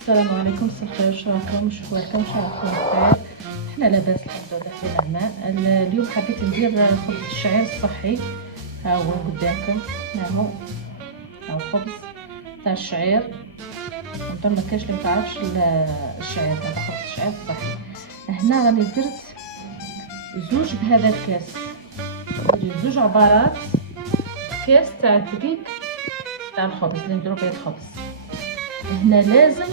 السلام عليكم، مساء الخير. شراكم شكوالكم شراكم بخير. حنا لاباس الحمد لله في نعمه. اليوم حبيت ندير خبز الشعير الصحي. ها هو قدامكم، ها هو الخبز تاع الشعير. نظن ما كاينش اللي متعرفش الشعير، هذا خبز الشعير الصحي. هنا راني درت زوج بهذا الكاس، زوج عبارات كاس تاع الدقيق تاع الخبز اللي نديرو به الخبز. هنا لازم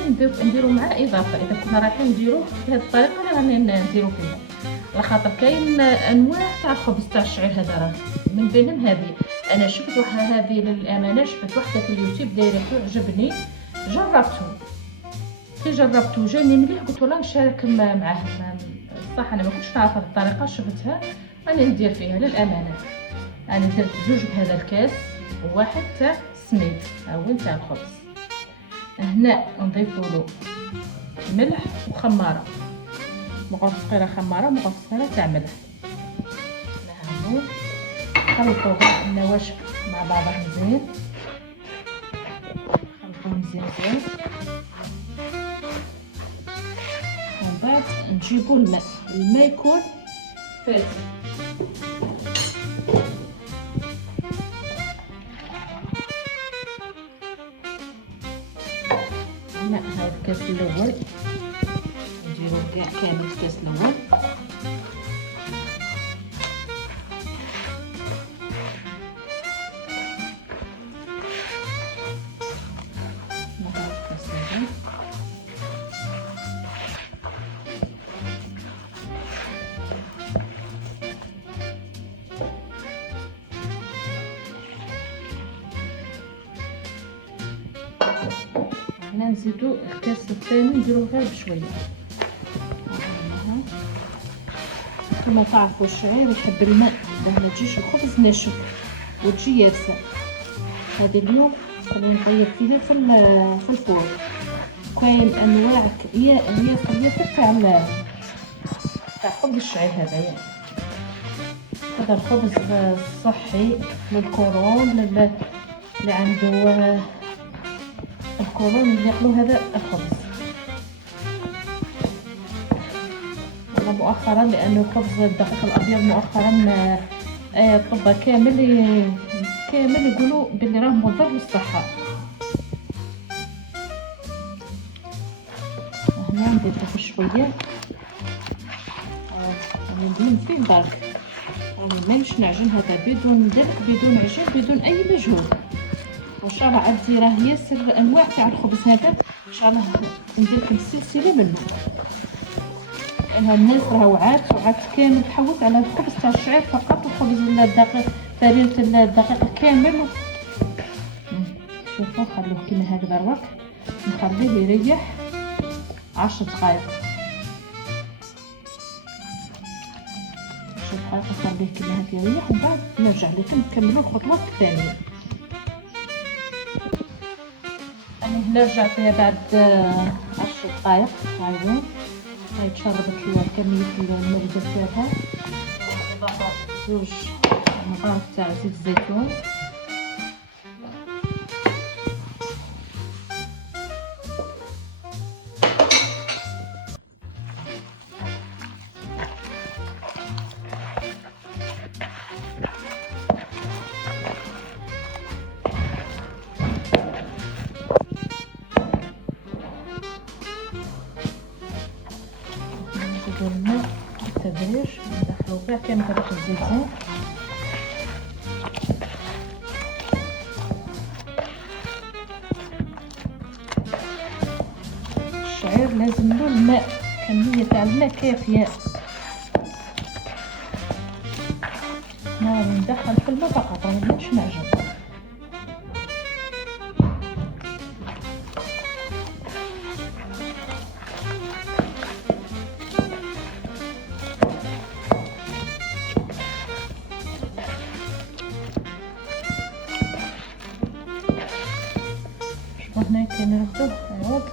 نديرو مع اضافه اذا كنا رايحين نديروه بهذه الطريقه اللي راني نديرو فيها، على خاطر كاين انواع تاع الخبز تاع الشعير. هذا راه من بينهم هذه انا شفت هذه للامانه، شفت وحده في اليوتيوب دايره عجبني، جربته جاني مليح، قلت والله نشارك معاه. صح انا ما كنتش نعرف هذه الطريقه، شفتها راني ندير فيها للامانه. انا درت زوج بهذا الكاس وواحد تاع سميد ها هو تاع الخبز. هنا نضيفوا له ملح وخماره، مغرفه صغيره خماره ومغرفه صغيره تاع ملح. نعملو نخلطوا النواشف مع بعضها مزيان، نخلطوهم مزيان. ومن بعد نجيبوا الماء يكون فاتر. هنا هذا الكاس الاول نديرو كاع كامل الكاس الاول. هنا نزيدو الكاس الثاني نديرو غير بشويه. كما تعرفوا الشعير يحب الماء باه ما تجيش الخبز ناشف وتجي يابسه. هذه اليوم خلينا نطيب فيها في الفرن. كاين انواع هي تاع خبز الشعير. هذا الخبز الصحي للكولون، اللي عنده الكولون اللي ياكلوا هذا الخبز. والله مؤخرا لانه خبز الدقيق الابيض مؤخرا الطب كامل يقولوا باللي راه مضر للصحه. هنا نضيف شويه ندهن فيه برك، راني مانيش نعجن هذا بدون دلك بدون عجين بدون اي مجهود. وان شاء الله عندي راه ياسر انواع تاع الخبز هذا، ان شاء الله ندير لكم سلسله منه، لان الناس راه وعات كامل تحوس على الخبز تاع الشعير فقط، وخبز الدقيق فرينه الدقيق كامل. شوفوا خلوه كيما هكذا دروك، نخليه يريح 10 دقائق. 10 دقائق نخليه كيما هكا يريح، ومن بعد نرجع لكم نكملوا الخطوات الثانيه. انا هنا رجعت فيها بعد 10 دقائق. هاي تشربت كمية الماء اللي درتها، اضافة زوج مغارف تاع زيت الزيتون. الماء بالتدريج ندخلو فيه كامل هذاك الزيت زين. الشعير لازم له الماء، كمية تاع الماء كافية. ما ندخل في الماء فقط، راني مانيش نعجن. وهنا كنردوه عوض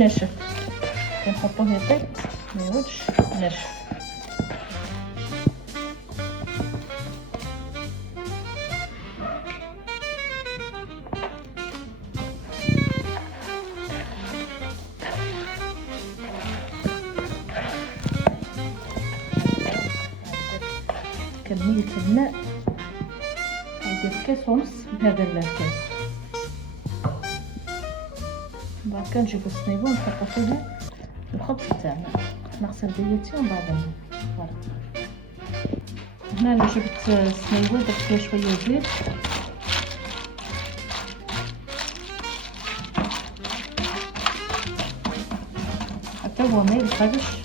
ناشف، كنحطوه يطيب ما يعودش ناشف. كمية الماء ندير كاس ونص بهذا الكاس. بعد كنجيبو الصنيبو نحطو فيها الخبز تاعنا، نغسل بيدي ومن بعد نفرغ. هنا انا جبت الصنيبو درت فيه شويه زيت، حتى هو ما يلصقش.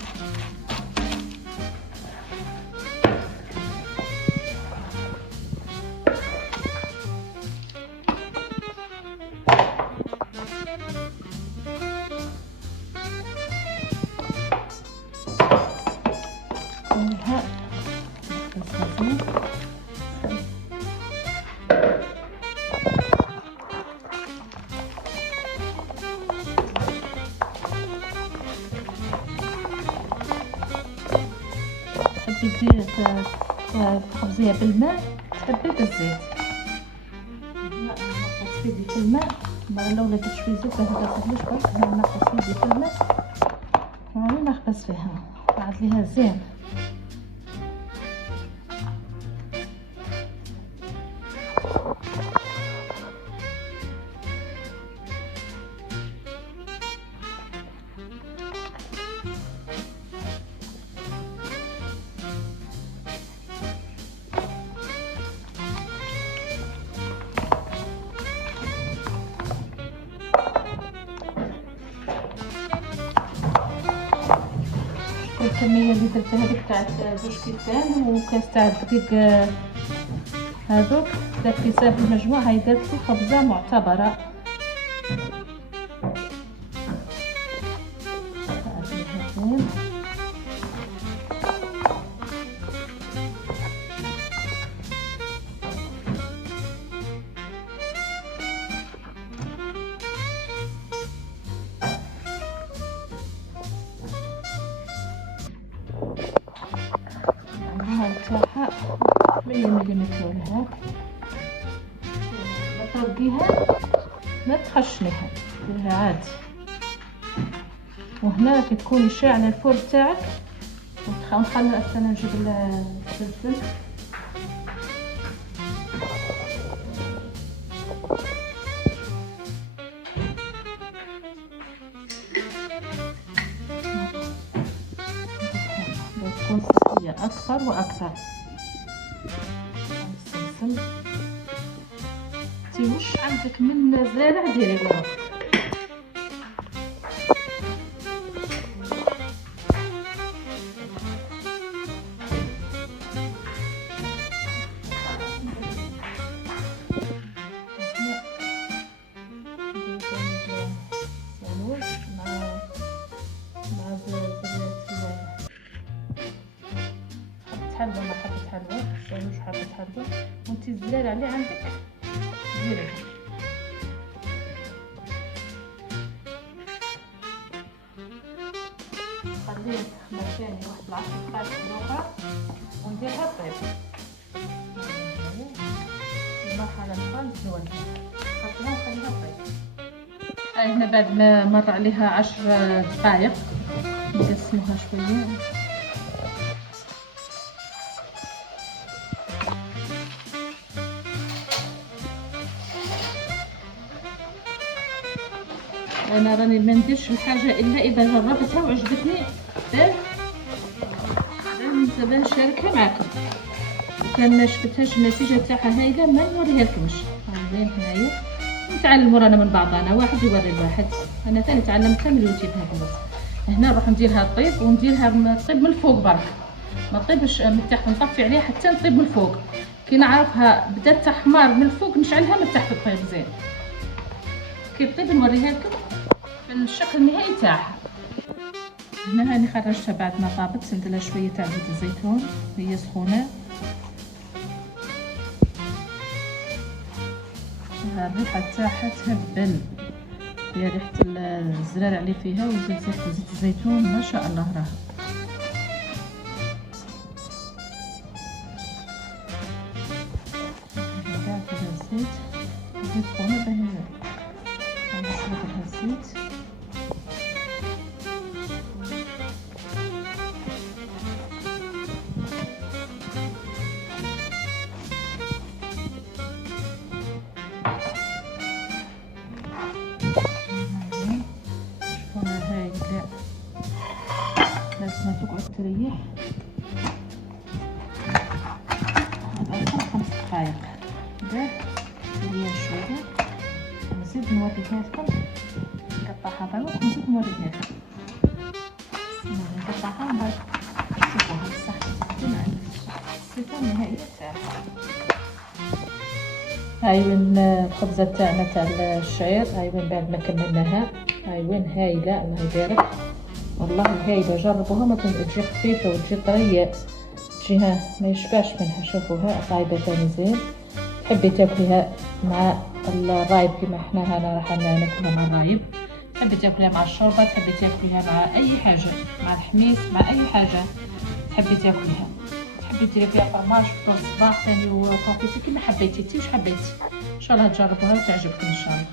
ونها الزيتون تحبي ديري تخبزيها بالماء، تحبي بالزيت. نغطس في يدي في الماء، لو ولات شويه زيت ما تغسلوش برك. نغطس في يدي في الماء وراني نخبز فيها، بعد ليها زين. الكميه اللي درتها هذيك تاع 2 كيسان وكاس تاع الدقيق هذوك 3 كيسان في المجموع. هاي درت لي خبزه معتبره. تاعها 100 ملم ولا هاك، لا ترقيها لا تخشنيها، ديرها عادي. وهنا كي تكوني شاعله الفرن تاعك ونخلي انا نجيب الفلفل. كونسيستنسية أكثر وأكثر. السمسم انتي وش عندك من زارع ديري له. حلوة ما حبة حلوة، الشاويش حبة حلوة، وانتي الزلال اللي عندك ديريها. خليه مكاني واحد 10 دقايق اخرى ونديرها طيب. نروح على الفرن نولي نحطها ونخليها طيب. هاي هنا بعد ما مر عليها 10 دقايق نقسموها شوية. انا راني ما نديرش الحاجه الا اذا جربتها وعجبتني دابا نشاركها معكم. وكان ما شفتهاش النتيجه تاعها هايله ما نوريها لكمش. هاهي هنايا نتعلموا رانا من بعضنا، واحد يوري الواحد. انا ثاني تعلمتها من اليوتيوب هكذا. هنا نروح نديرها طيب ونديرها طيب من الفوق برك، ما طيبش من تحت، نطفي عليها حتى نطيب من الفوق. كي نعرفها بدات تحمر من الفوق نشعلها من تحت طيب زين. كي طيب نوريها لكم الشكل النهائي تاعها. هنا هاني خرجتها بعد ما طابت، نديرلها شويه تاع زيت الزيتون وهي سخونه. الريحه تاعها تهبل، شويه ريحه الزرارع اللي فيها وزيت الزيتون ما شاء الله راه. الزيت فوق باه نشرب لها الزيت. شوفوها هايله، لازمها تقعد تريح على الأقل 5 دقايق باه تريح شويه. نزيد نوريها لكم نقطعها برك ونزيد نوريها لكم. نقطعها ومن بعد تشوفوها بصح تكون عند الصفه النهائيه تاعها. هاي وين الخبزه تاعنا تاع الشعير، هاي وين بعد ما كملناها، هاي وين هايله الله يبارك والله هايله. جربوها ما تجي خفيفه وتجي طريه، تجيها ما يشبعش منها. شوفوها طايبه ثاني زين. تحبي تاكليها مع الرايب كما حنا هنا راح ناكلها مع الرايب، تحبي تاكليها مع الشوربه، تحبي تاكليها مع اي حاجه، مع الحميص، مع اي حاجه تحبي تاكليها. تحبي ديري فيها فرماج فطور الصباح ثاني وكونفيتي كما حبيتي انتي واش حبيتي. ان شاء الله تجربوها وتعجبكم ان شاء الله.